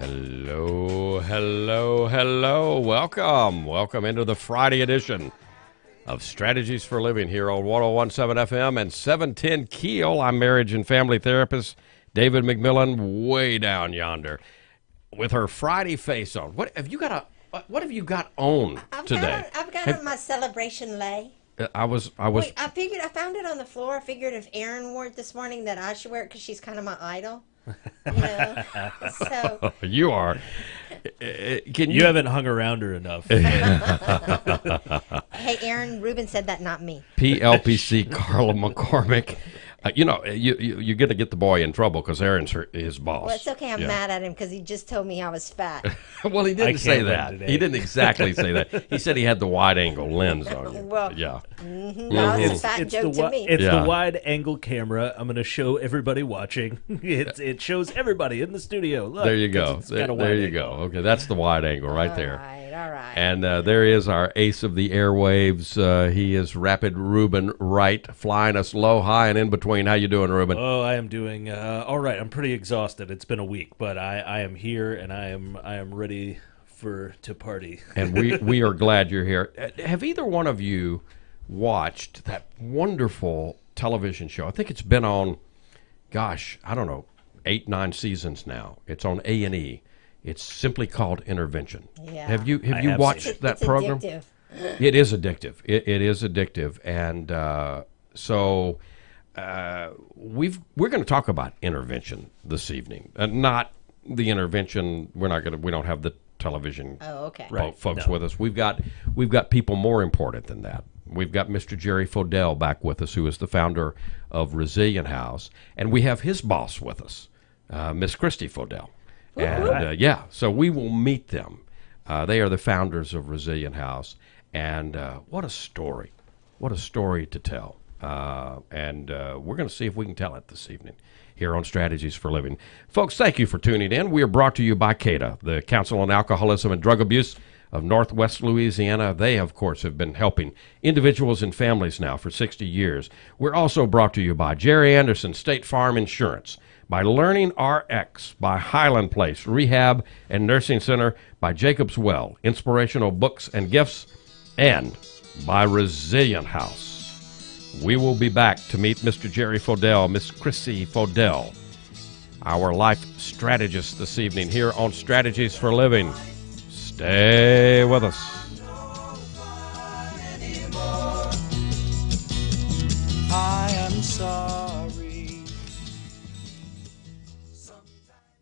Hello, hello, hello. Welcome into the Friday edition of Strategies for Living here on 1017 FM and 710 KEEL. I'm marriage and family therapist David McMillan, way down yonder, with her Friday face on. What have you got on today? I've got on my celebration lei. I was. Wait, I found it on the floor. I figured if Erin wore it this morning that I should wear it because she's kind of my idol. You know, so You are. Can You haven't hung around her enough. hey, Erin, Ruben said that, not me. PLPC Carla McCormick. You're going to get the boy in trouble because Aaron's his boss. Well, it's okay. I'm mad at him because he just told me I was fat. Well, he didn't say that. today. He didn't exactly say that. He said he had the wide-angle lens on you. Well, Yeah. That was a fat joke to me. It's Yeah. the wide angle camera. I'm going to show everybody watching. It shows everybody in the studio. Look, There you 'cause go. it's got a There wide you angle. go. Okay, that's the wide angle right there. All right. And there is our ace of the airwaves. He is Rapid Ruben Wright, flying us low, high, and in between. How you doing, Ruben? Oh, I am doing all right. I'm pretty exhausted. It's been a week, but I am here and I am ready to party. And we are glad you're here. Have either one of you watched that wonderful television show? I think it's been on, gosh, I don't know, 8, 9 seasons now. It's on A&E. It's simply called Intervention. Yeah. Have you have watched seen that It's program? addictive. It is addictive. It is addictive, and so we're going to talk about intervention this evening. Not the intervention. We don't have the television Oh, okay. Right. folks No. with us. We've got people more important than that. We've got Mr. Jerry Fodell back with us, who is the founder of Resilient House, and we have his boss with us, Miss Christy Fodell. And so we will meet them. They are the founders of Resilient House, and what a story to tell. And we're going to see if we can tell it this evening here on Strategies for Living. Folks, thank you for tuning in. We are brought to you by CADA, the Council on Alcoholism and Drug Abuse of Northwest Louisiana. They, of course, have been helping individuals and families now for 60 years. We're also brought to you by Jerry Anderson State Farm Insurance, by Learning RX, by Highland Place Rehab and Nursing Center, by Jacob's Well, Inspirational Books and Gifts, and by Resilient House. We will be back to meet Mr. Jerry Fodell, Miss Chrissy Fodell, our life strategist this evening here on Strategies for Living. Stay with us. I am sorry.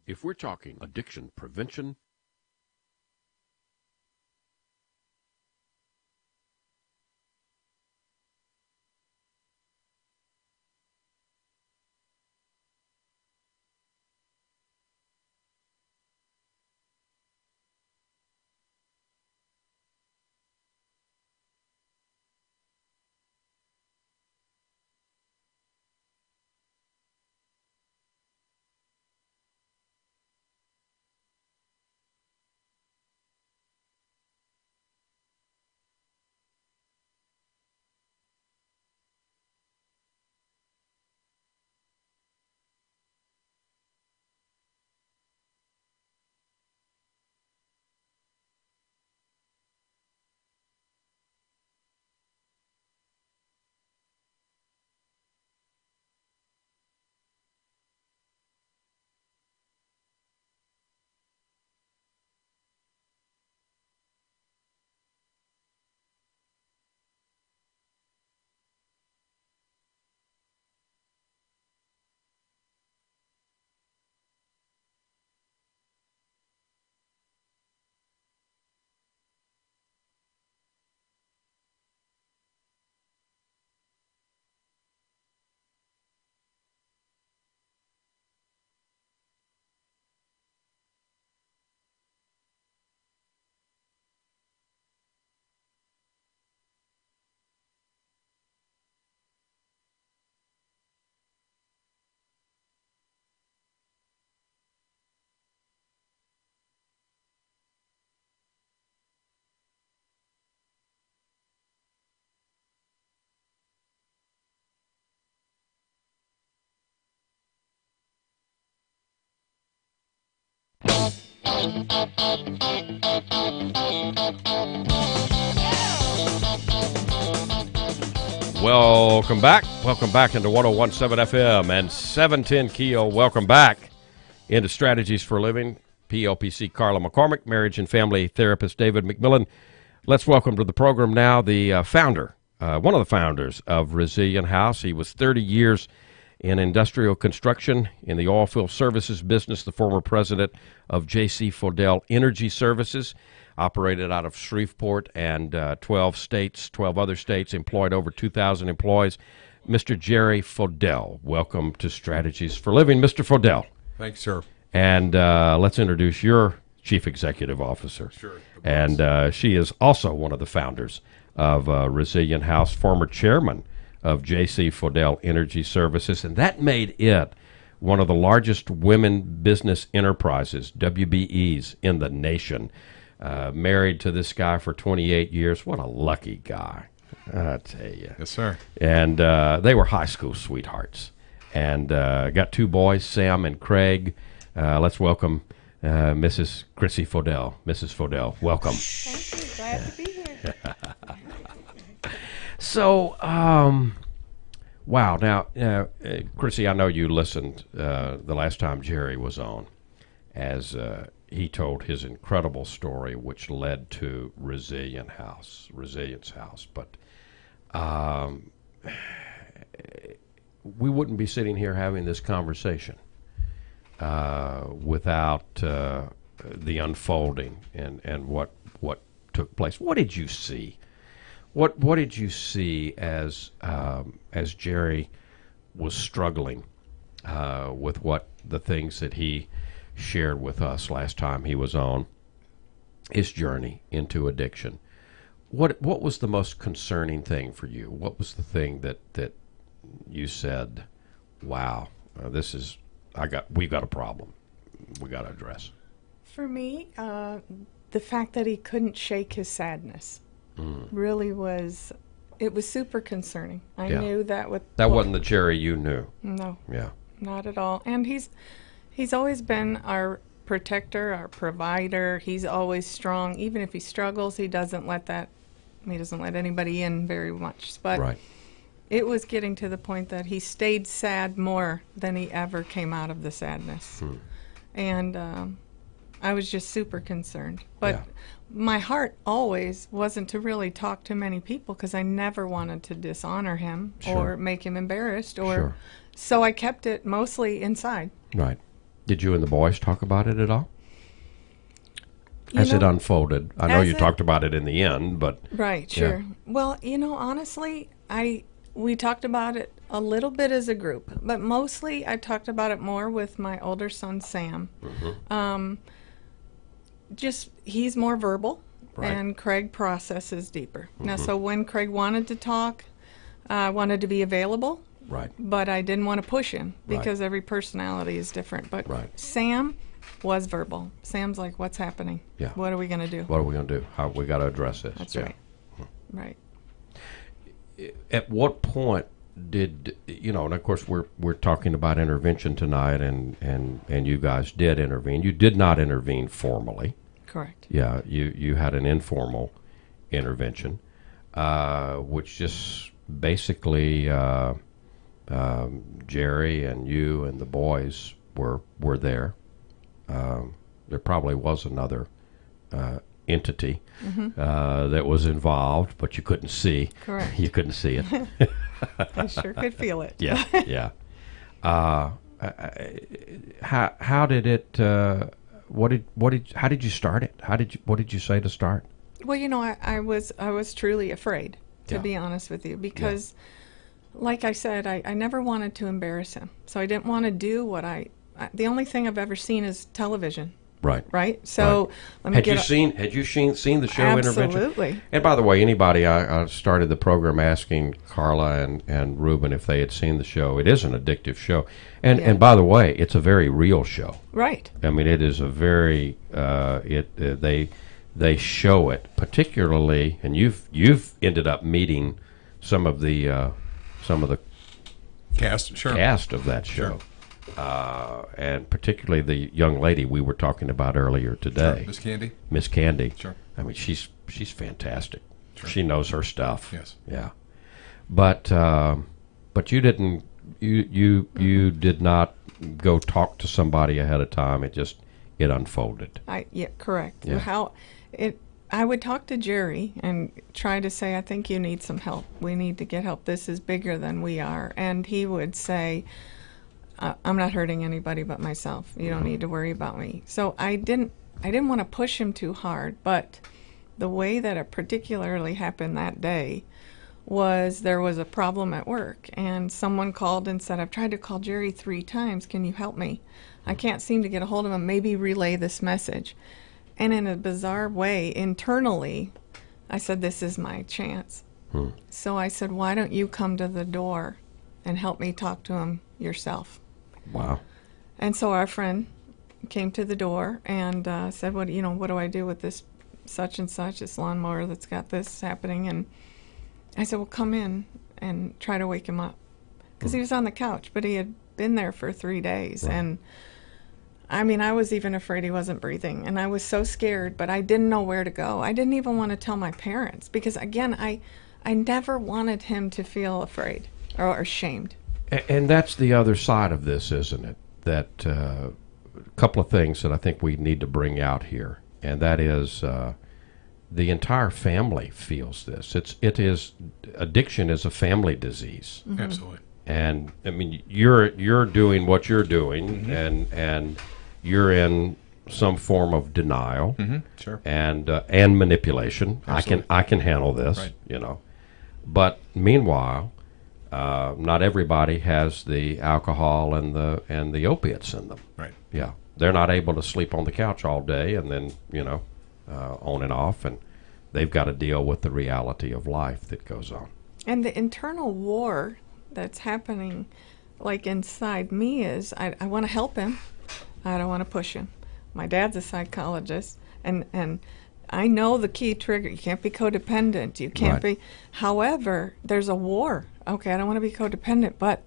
If we're talking addiction prevention, Welcome back. Welcome back into 101.7 FM and 710 KEEL. Welcome back into Strategies for Living. PLPC Carla McCormick, marriage and family therapist David McMillan. Let's welcome to the program now the founder, one of the founders of Resilient House. He was 30 years in industrial construction in the oilfield services business, the former president of J.C. Fodell Energy Services, operated out of Shreveport and 12 other states, employed over 2,000 employees. Mr. Jerry Fodell, welcome to Strategies for Living. Mr. Fodell. Thanks, sir. And let's introduce your Chief Executive Officer. Sure. And she is also one of the founders of Resilient House, former chairman of J.C. Fodell Energy Services, and that made it one of the largest women business enterprises, WBEs, in the nation. Married to this guy for 28 years. What a lucky guy, I tell you. Yes, sir. And they were high school sweethearts. And got two boys, Sam and Craig. Let's welcome Mrs. Chrissy Fodell. Mrs. Fodell, welcome. Thank you. Glad to be here. So, wow. Now, Chrissy, I know you listened the last time Jerry was on, as he told his incredible story, which led to Resilience House. But we wouldn't be sitting here having this conversation without the unfolding and what took place. What did you see? What did you see as Jerry was struggling with the things that he shared with us last time he was on, his journey into addiction? What was the most concerning thing for you? What was the thing that you said, "Wow, we've got a problem. We got to address"? For me, the fact that he couldn't shake his sadness really was super concerning. I knew that wasn't the Jerry you knew. No. Yeah. Not at all. And he's always been our protector, our provider. He's always strong. Even if he struggles, he doesn't let anybody in very much. But right. It was getting to the point that he stayed sad more than he ever came out of the sadness. And I was just super concerned. But my heart always wasn't to really talk to many people because I never wanted to dishonor him or make him embarrassed. So I kept it mostly inside. Right. Did you and the boys talk about it at all? As it unfolded? I know you talked about it in the end, but... Right, sure. Well, honestly, we talked about it a little bit as a group, but mostly I talked about it more with my older son, Sam. He's more verbal, and Craig processes deeper. Now, so when Craig wanted to talk, wanted to be available, right, but I didn't want to push him because every personality is different. But Sam was verbal. Sam's like, "What's happening? Yeah. What are we going to do? What are we going to do? How we got to address this?" That's right. Right. At what point did and of course we're talking about intervention tonight, and you guys did intervene. You did not intervene formally. Correct. Yeah, you had an informal intervention, which just basically Jerry and you and the boys were there. There probably was another entity that was involved, but you couldn't see. Correct. You couldn't see it. I sure could feel it. Yeah, yeah. How did it? How did you start it? What did you say to start? Well, I was truly afraid, to be honest with you, because, like I said, I never wanted to embarrass him, so I didn't want to do what the only thing I've ever seen is television. Right. Right. So let me had you seen the show Intervention? Absolutely. And by the way, anybody, I started the program asking Carla and Ruben if they had seen the show. It is an addictive show, and by the way, it's a very real show. Right. I mean, it is a very they show it particularly, and you've ended up meeting some of the cast of that show. and particularly the young lady we were talking about earlier today, Miss Candy. Miss Candy. Sure. I mean, she's fantastic. Sure. She knows her stuff. Yes. Yeah. But you didn't. You did not go talk to somebody ahead of time. It unfolded. Yeah, correct. Yeah. I would talk to Jerry and try to say, I think you need some help. We need to get help. This is bigger than we are. And he would say, I'm not hurting anybody but myself. You don't need to worry about me. So I didn't want to push him too hard, but the way that it particularly happened that day was there was a problem at work, and someone called and said, I've tried to call Jerry 3 times. Can you help me? I can't seem to get a hold of him. Maybe relay this message. And in a bizarre way, internally, I said, this is my chance. So I said, why don't you come to the door and help me talk to him yourself? Wow. And so our friend came to the door and said, what do I do with this such and such, this lawnmower that's got this happening? And I said, well, come in and try to wake him up. Because he was on the couch, but he had been there for 3 days. Right. And I mean, I was even afraid he wasn't breathing, and I was so scared, but I didn't know where to go. I didn't even want to tell my parents because, again, I never wanted him to feel afraid or ashamed. And that's the other side of this, isn't it? That a couple of things that I think we need to bring out here, and that is the entire family feels this. Addiction is a family disease. Mm-hmm. Absolutely. And I mean, you're doing what you're doing, Mm-hmm. and you're in some form of denial Sure. and manipulation. Absolutely. I can handle this, Right. But meanwhile, not everybody has the alcohol and the opiates in them. Right. Yeah, they're not able to sleep on the couch all day and then on and off, and they've got to deal with the reality of life that goes on. And the internal war that's happening, like inside me, is I want to help him. I don't want to push him. My dad's a psychologist, and I know the key trigger. You can't be codependent. You can't Right. be. However, there's a war. Okay, I don't want to be codependent, but,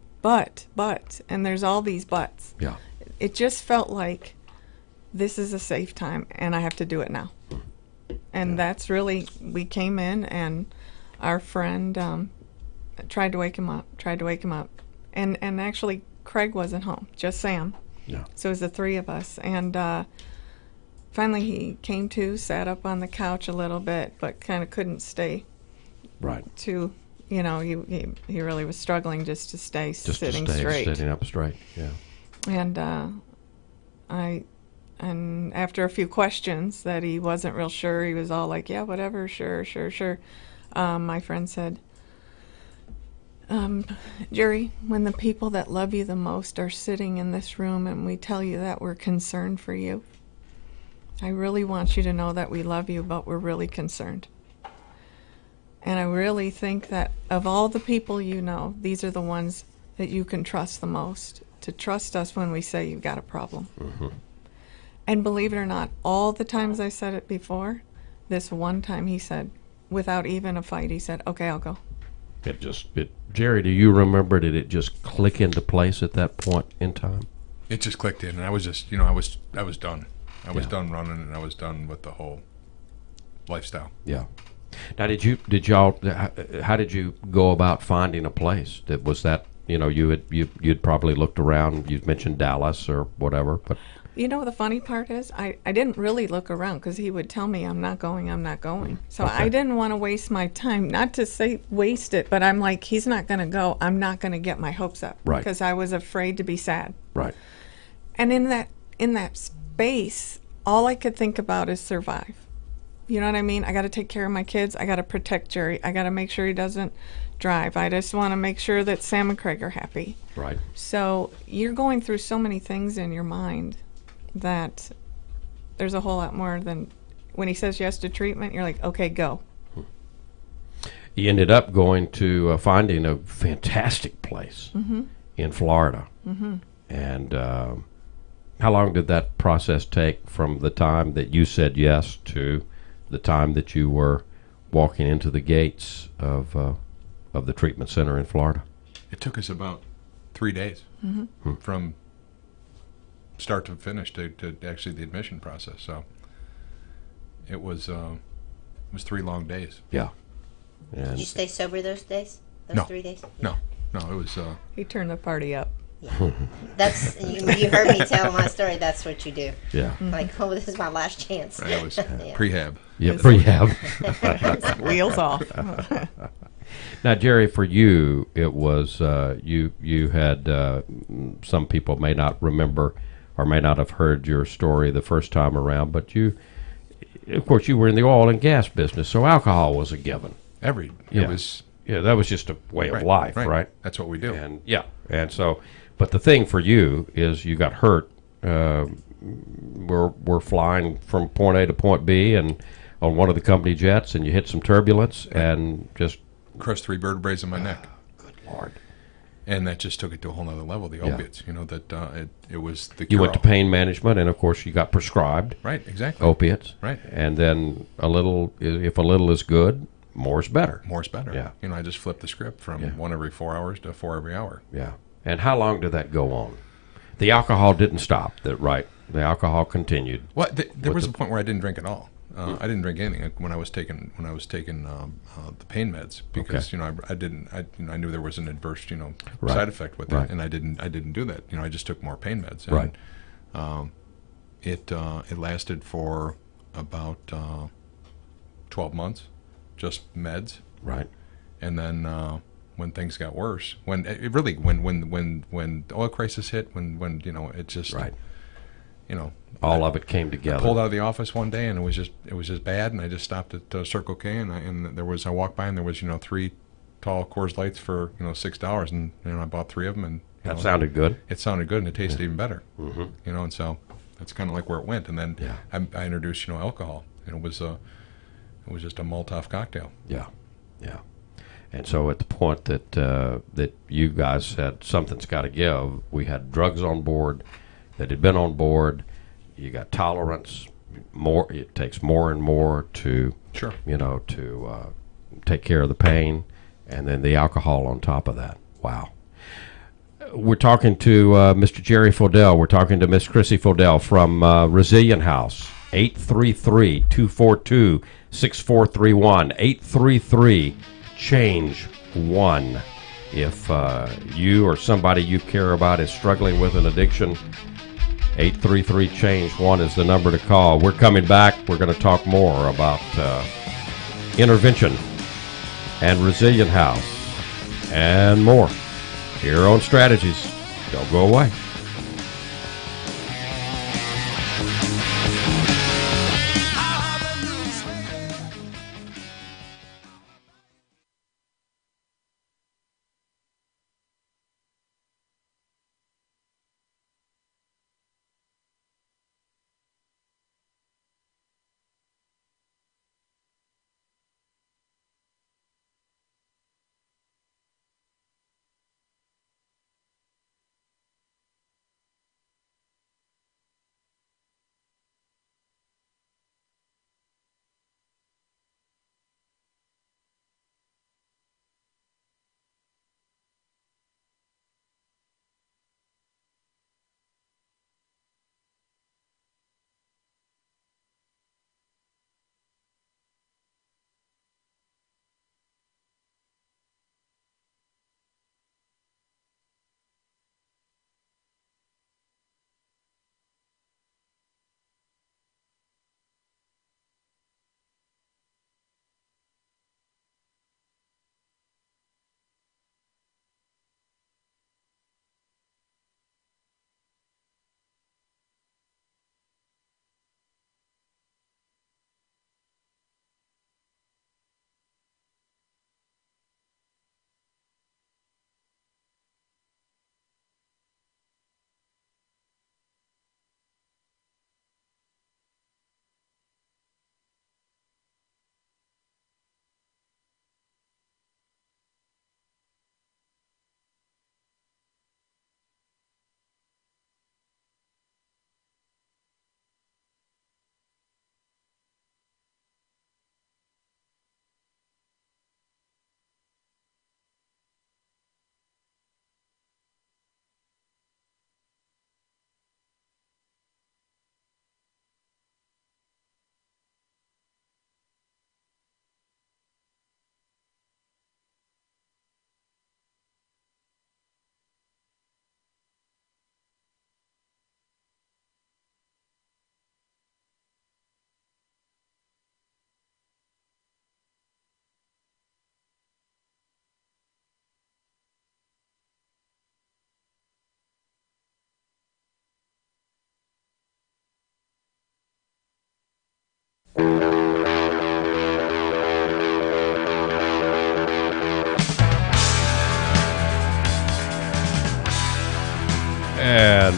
and there's all these buts. Yeah. It just felt like this is a safe time, and I have to do it now. And that's really, we came in, and our friend tried to wake him up, and actually Craig wasn't home, just Sam. Yeah. So it was the 3 of us, and finally he came to, sat up on the couch a little bit, but kind of couldn't stay Right. to, he really was struggling just to stay sitting straight. Sitting up straight. Yeah. And after a few questions that he wasn't real sure, he was all like, yeah, whatever, sure. My friend said, Jerry, when the people that love you the most are sitting in this room and we tell you that we're concerned for you, I really want you to know that we love you, but we're really concerned. And I really think that of all the people you know, these are the ones that you can trust the most, to trust us when we say you've got a problem. Mm-hmm. And believe it or not, all the times I said it before, this one time he said, without even a fight, he said, okay, I'll go. Jerry, do you remember, did it just click into place at that point in time? It just clicked in, and I was just, I was done. I was Yeah. done running, and I was done with the whole lifestyle. Yeah. Now, how did you go about finding a place? Was that, you'd probably looked around, you mentioned Dallas or whatever, but. The funny part is I didn't really look around because he would tell me I'm not going. So Okay. I didn't want to waste my time, not to say waste it, but I'm like, he's not going to go. I'm not going to get my hopes up. Right. Because I was afraid to be sad. Right. And in that space, all I could think about is survive. You know what I mean? I got to take care of my kids. I got to protect Jerry. I got to make sure he doesn't drive. I just want to make sure that Sam and Craig are happy. Right. So you're going through so many things in your mind that there's a whole lot more than when he says yes to treatment, you're like, okay, go. He ended up going to finding a fantastic place in Florida. Mm-hmm. And how long did that process take from the time that you said yes to the time that you were walking into the gates of the treatment center in Florida? It took us about 3 days from start to finish to actually the admission process. So it was 3 long days. Yeah. Did And you stay sober those days? Those No. 3 days? No, it was He turned the party up. That's you heard me tell my story. That's what you do. yeah. Like, oh, this is my last chance. it was Yeah. prehab. Yeah, prehab. Wheels off. Now, Jerry, for you, it was you had some people may not remember or may not have heard your story the first time around, but you, of course, you were in the oil and gas business, so alcohol was a given. It was that was just a way of life, right? That's what we do. And so, but the thing for you is you got hurt. We're flying from point A to point B, and on one of the company jets, and you hit some turbulence and just Crushed 3 vertebrae in my neck. Good Lord. And that just took it to a whole nother level. The Yeah. opiates, that it was the You went to cure-all. pain management, and of course you got prescribed Right, exactly. opiates. Right. And then if a little is good, more's better. More's better. Yeah. I just flipped the script from Yeah. 1 every 4 hours to 4 every hour. Yeah. And how long did that go on? The alcohol didn't stop. Right. The alcohol continued. Well, there was a point where I didn't drink at all. I didn't drink anything when I was taking the pain meds because I knew there was an adverse Right. side effect with Right. it, and I didn't do that. I just took more pain meds. Right. And, it lasted for about 12 months, just meds, Right. and then when things got worse, when the oil crisis hit, when it just Right. you know. All of it came together. I pulled out of the office one day and it was just bad, and I just stopped at Circle K, and I walked by and there was 3 tall Coors Lights for $6, and I bought 3 of them, and That sounded good. it sounded good and it tasted even better, Mm-hmm. and so that's kind of like where it went. And then Yeah. I introduced alcohol, and it was just a Molotov cocktail. Yeah. Yeah. And so at the point that you guys said something's got to give, we had drugs on board that had been on board. You got tolerance. It takes more and more to Sure. to take care of the pain, and then the alcohol on top of that. Wow. We're talking to Mr. Jerry Fodell. We're talking to Miss Chrissy Fodell from Resilient House. 833-242-6431. 833-CHANGE-1. If you or somebody you care about is struggling with an addiction, 833-CHANGE-1 is the number to call. We're coming back. We're going to talk more about intervention and Resilient House and more here on Strategies. Don't go away. And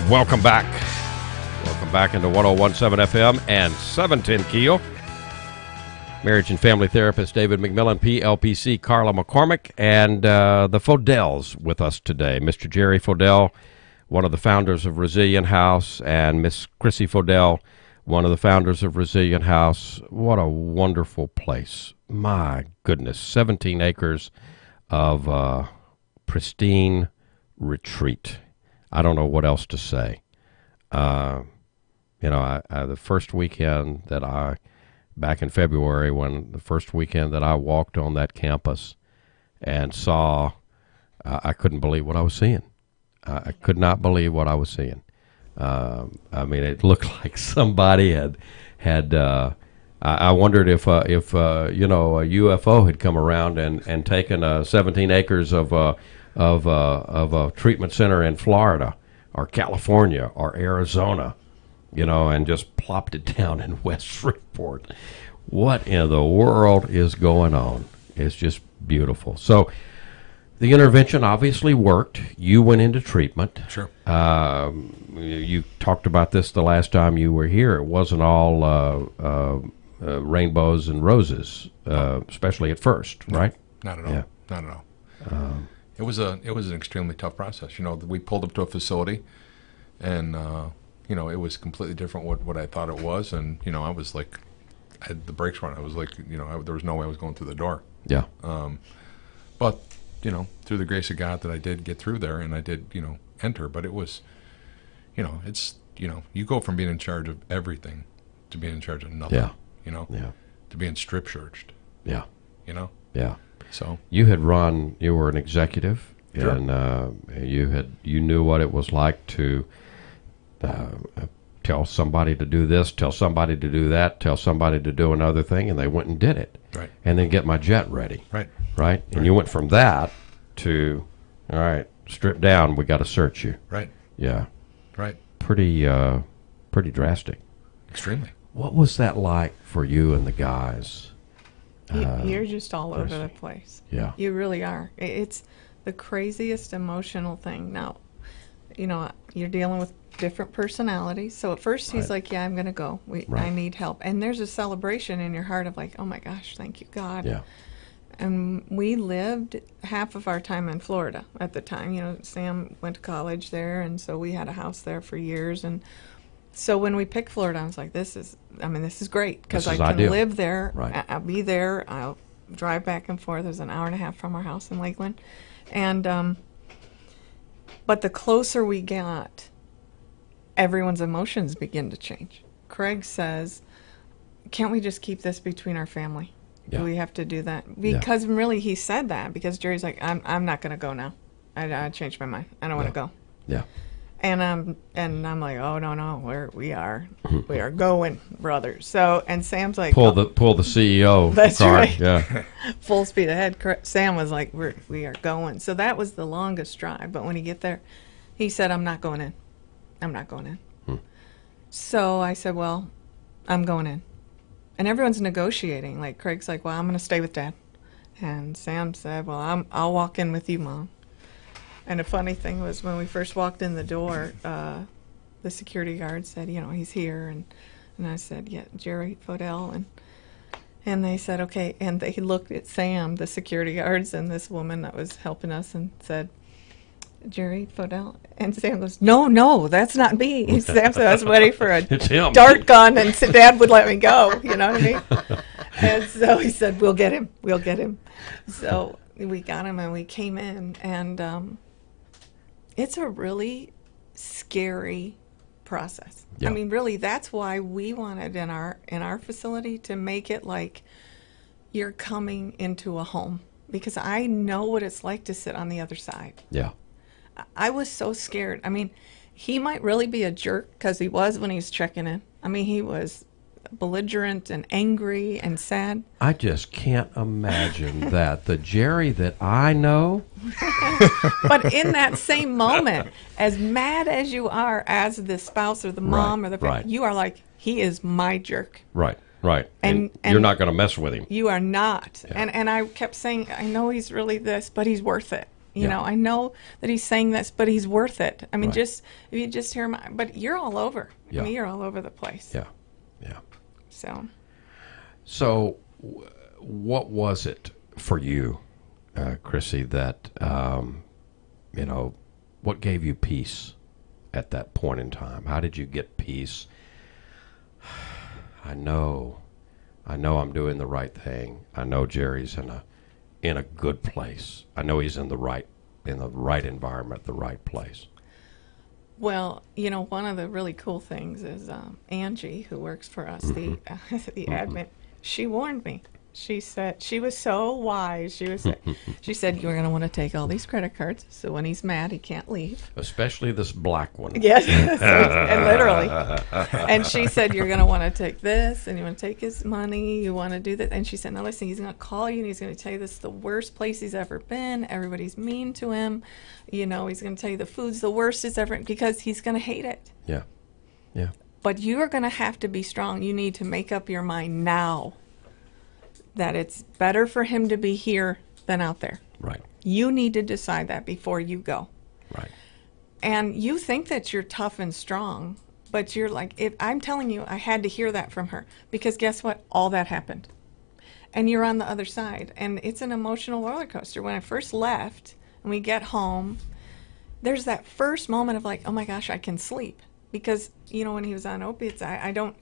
welcome back. Welcome back into 101.7 FM and 710 KEEL. Marriage and family therapist David McMillan, PLPC, Carla McCormick, and the Fodells with us today. Mr. Jerry Fodell, one of the founders of Resilient House, and Miss Chrissy Fodell, one of the founders of Resilient House. What a wonderful place. My goodness, 17 acres of pristine retreat. I don't know what else to say. The first weekend that back in February, the first weekend that I walked on that campus and saw, I couldn't believe what I was seeing. I could not believe what I was seeing. It looked like somebody had. I wondered if a UFO had come around and taken 17 acres of a treatment center in Florida or California or Arizona, and just plopped it down in West Freeport. What in the world is going on? It's just beautiful. So the intervention obviously worked. You went into treatment. Sure. You talked about this the last time you were here. It wasn't all rainbows and roses, especially at first, right? Not at all. Yeah. Not at all. It was an extremely tough process. We pulled up to a facility, and it was completely different what I thought it was, and I was like, I had the brakes run. I was like, there was no way I was going through the door. Yeah. But through the grace of God, that I did get through there, and I did enter. But it was, it's you go from being in charge of everything to being in charge of nothing. Yeah. Yeah. To being strip searched. Yeah. Yeah. So you were an executive, sure. And you knew what it was like to tell somebody to do this, tell somebody to do that, tell somebody to do another thing, and they went and did it. Right. And then get my jet ready. Right. And you went from that to, all right, strip down, we got to search you. Right. Yeah. Right. Pretty drastic. Extremely. What was that like for you and the guys? You're just all over the place. Yeah. You really are. It's the craziest emotional thing. Now, you're dealing with different personalities. So at first he's like, yeah, I'm going to go. I need help. And there's a celebration in your heart of like, oh my gosh, thank you, God. Yeah. And we lived half of our time in Florida at the time. Sam went to college there, and so we had a house there for years. And so when we picked Florida, I was like, this is great because I can ideal. live there. Right. I'll be there. I'll drive back and forth. It's an hour and a half from our house in Lakeland. And but the closer we got, everyone's emotions begin to change. Craig says, can't we just keep this between our family? Yeah. Do we have to do that? Because really he said that because Jerry's like, I'm not going to go now. I changed my mind. I don't want to go. Yeah. And I'm like, oh no, we are going, brother. So and Sam's like, pull the CEO. That's card. right. Yeah. Full speed ahead. Sam was like, we are going. So that was the longest drive. But when he get there, he said, I'm not going in. So I said, well, I'm going in. And everyone's negotiating. Like Craig's like, well, I'm going to stay with Dad. And Sam said, well, I'll walk in with you, Mom. And the funny thing was when we first walked in the door, the security guard said, he's here. And I said, yeah, Jerry Fodell. And they said, okay. And they looked at Sam, the security guards, and this woman that was helping us and said, Jerry Fodell. And Sam goes, no, that's not me. Sam said, I was waiting for a dart gun, and Dad would let me go. You know what I mean? And so he said, we'll get him. So we got him, and we came in, and it's a really scary process. Yeah. I mean, really, that's why we wanted in our facility to make it like you're coming into a home, because I know what it's like to sit on the other side. Yeah. I was so scared. I mean, he might really be a jerk, because he was when he was checking in. I mean, he was belligerent and angry and sad. I just can't imagine that. The Jerry that I know. But in that same moment, as mad as you are as the spouse or the mom or the family, you are like, he is my jerk. Right. Right. And You're not going to mess with him. You are not. Yeah. And I kept saying, I know he's really this, but he's worth it. You Yeah. know, I know that he's saying this, but he's worth it. I mean, Right. just if you just hear him, but you're all over. Yeah. I mean, you're all over the place. Yeah. Yeah. So, What was it for you, Chrissy, that, what gave you peace at that point in time? How did you get peace? I know I'm doing the right thing. I know Jerry's in a good place. I know he's in the right environment, the right place. well, you know, one of the really cool things is Angie, who works for us, the admin. She warned me. She said she was so wise. She said you're going to want to take all these credit cards, so when he's mad, he can't leave. Especially this black one. Yes, and literally. And she said you're going to want to take this, and you want to take his money. You want to do that. And she said, now listen, he's going to call you, and he's going to tell you this is the worst place he's ever been. Everybody's mean to him. You know, he's going to tell you the food's the worst it's ever, because he's going to hate it. Yeah. Yeah. But you are going to have to be strong. You need to make up your mind now that it's better for him to be here than out there. Right. You need to decide that before you go. Right. And you think that you're tough and strong, but you're like, if I'm telling you, I had to hear that from her, because guess what? All that happened. And you're on the other side. And it's an emotional roller coaster. When I first left and we get home, there's that first moment of like, oh my gosh, I can sleep. Because, you know, when he was on opiates, I don't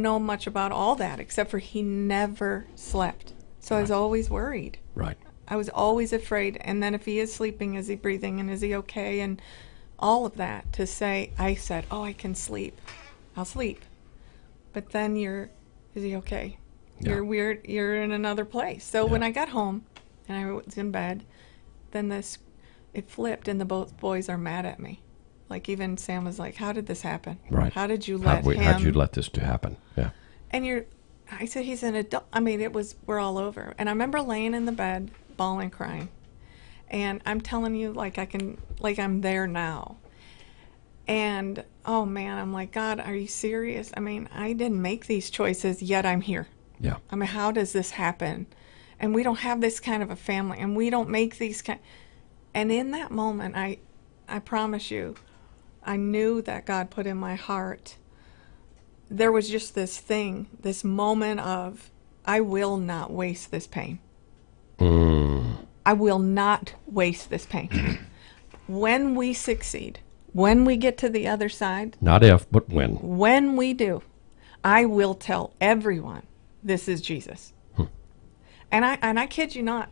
know much about all that, except for he never slept. So I was always worried. Right. I was always afraid. And then if he is sleeping, is he breathing, and is he okay? And all of that to say, I said, oh, I can sleep. I'll sleep. But then is he okay? Yeah. You're weird. You're in another place. So when I got home and I was in bed, then it flipped, and the both boys are mad at me. Like, even Sam was like, how did this happen? Right. How did you let him? How'd you let this to happen? Yeah. And I said, he's an adult. I mean, we're all over. And I remember laying in the bed, bawling, crying. And I'm telling you, like I'm there now. And, oh man, I'm like, God, are you serious? I mean, I didn't make these choices, yet I'm here. Yeah. I mean, how does this happen? And we don't have this kind of a family, and we don't make these and in that moment, I promise you, I knew that God put in my heart, there was just this moment of, I will not waste this pain. I will not waste this pain. When we succeed, when we get to the other side, Not if, but when. when we do, I will tell everyone this is Jesus. And I kid you not,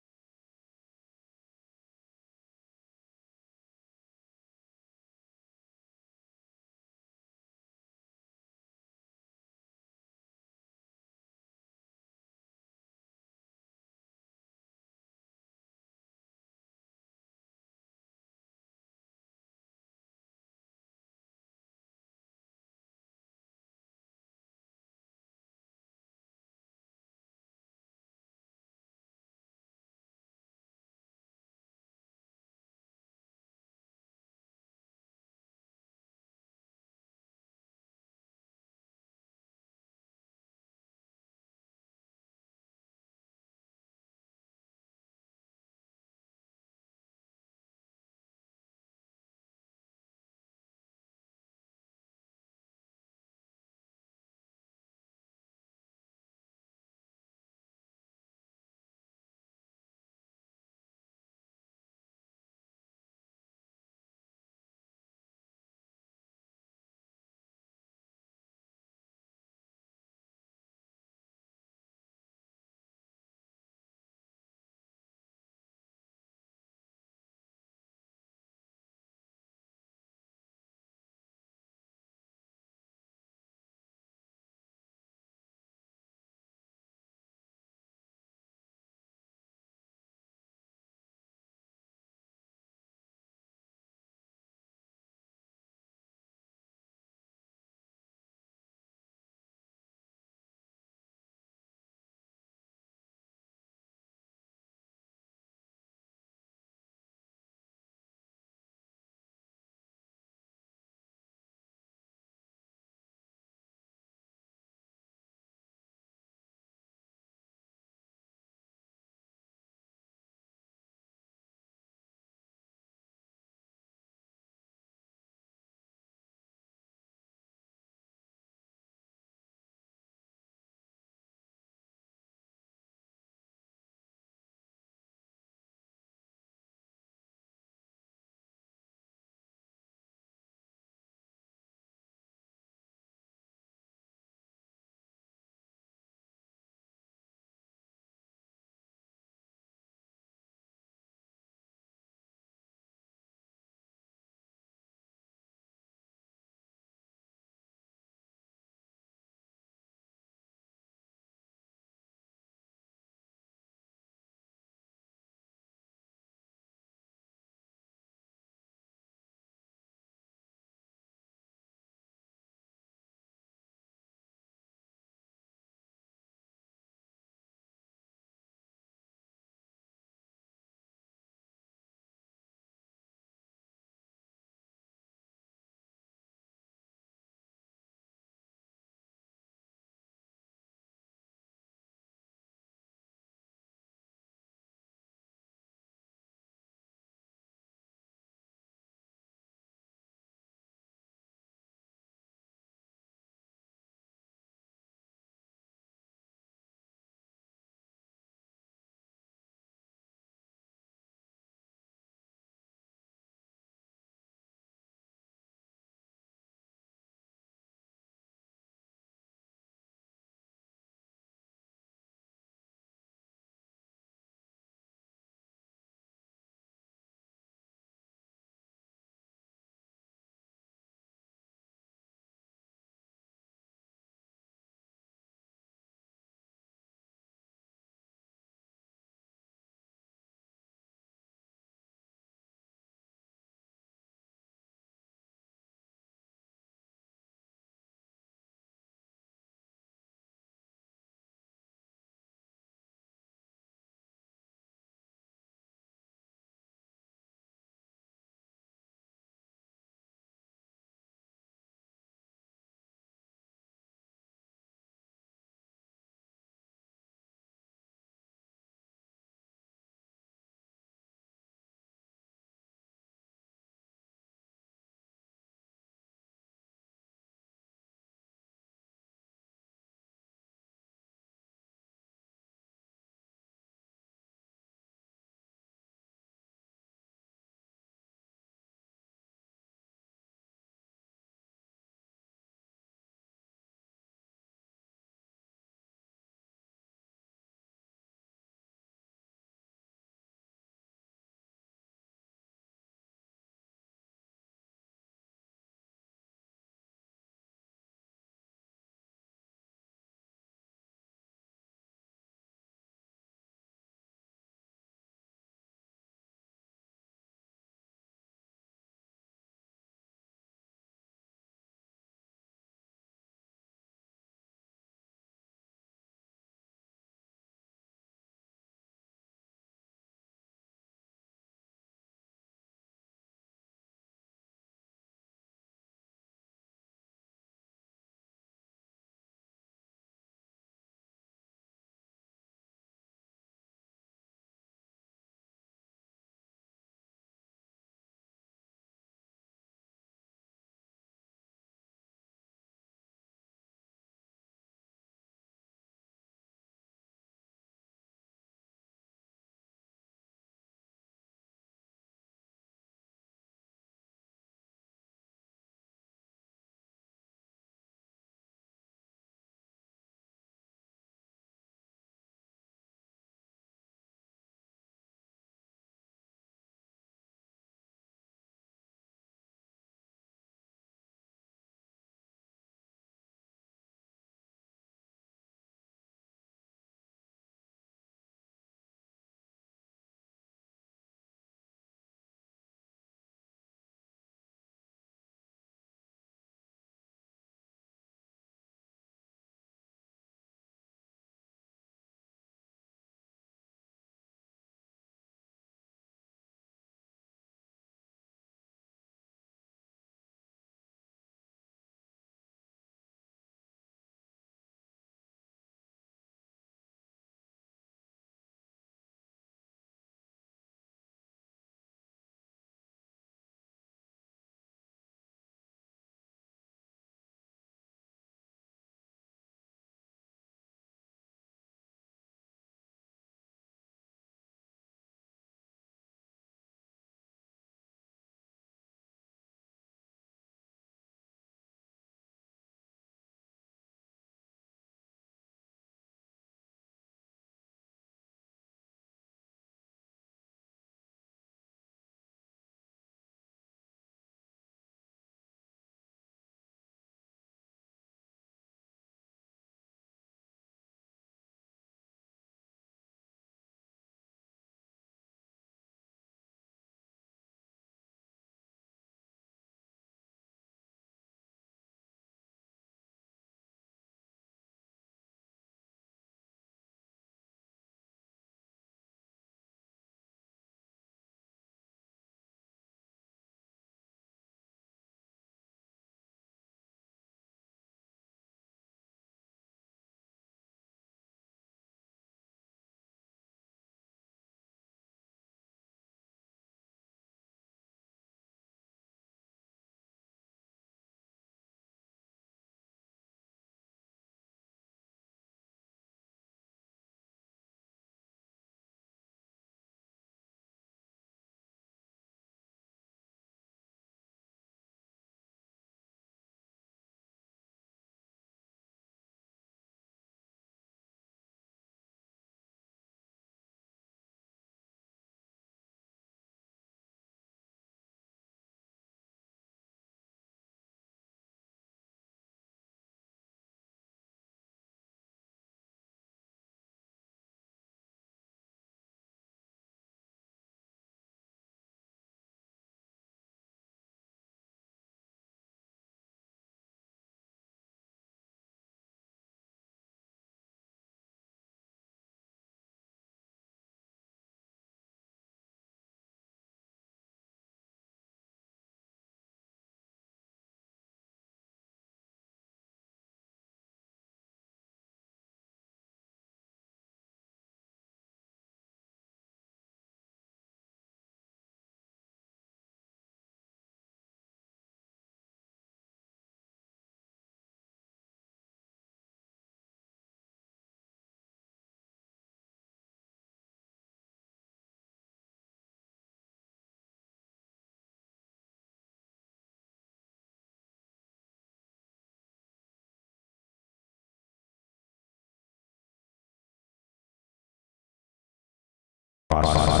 Bye.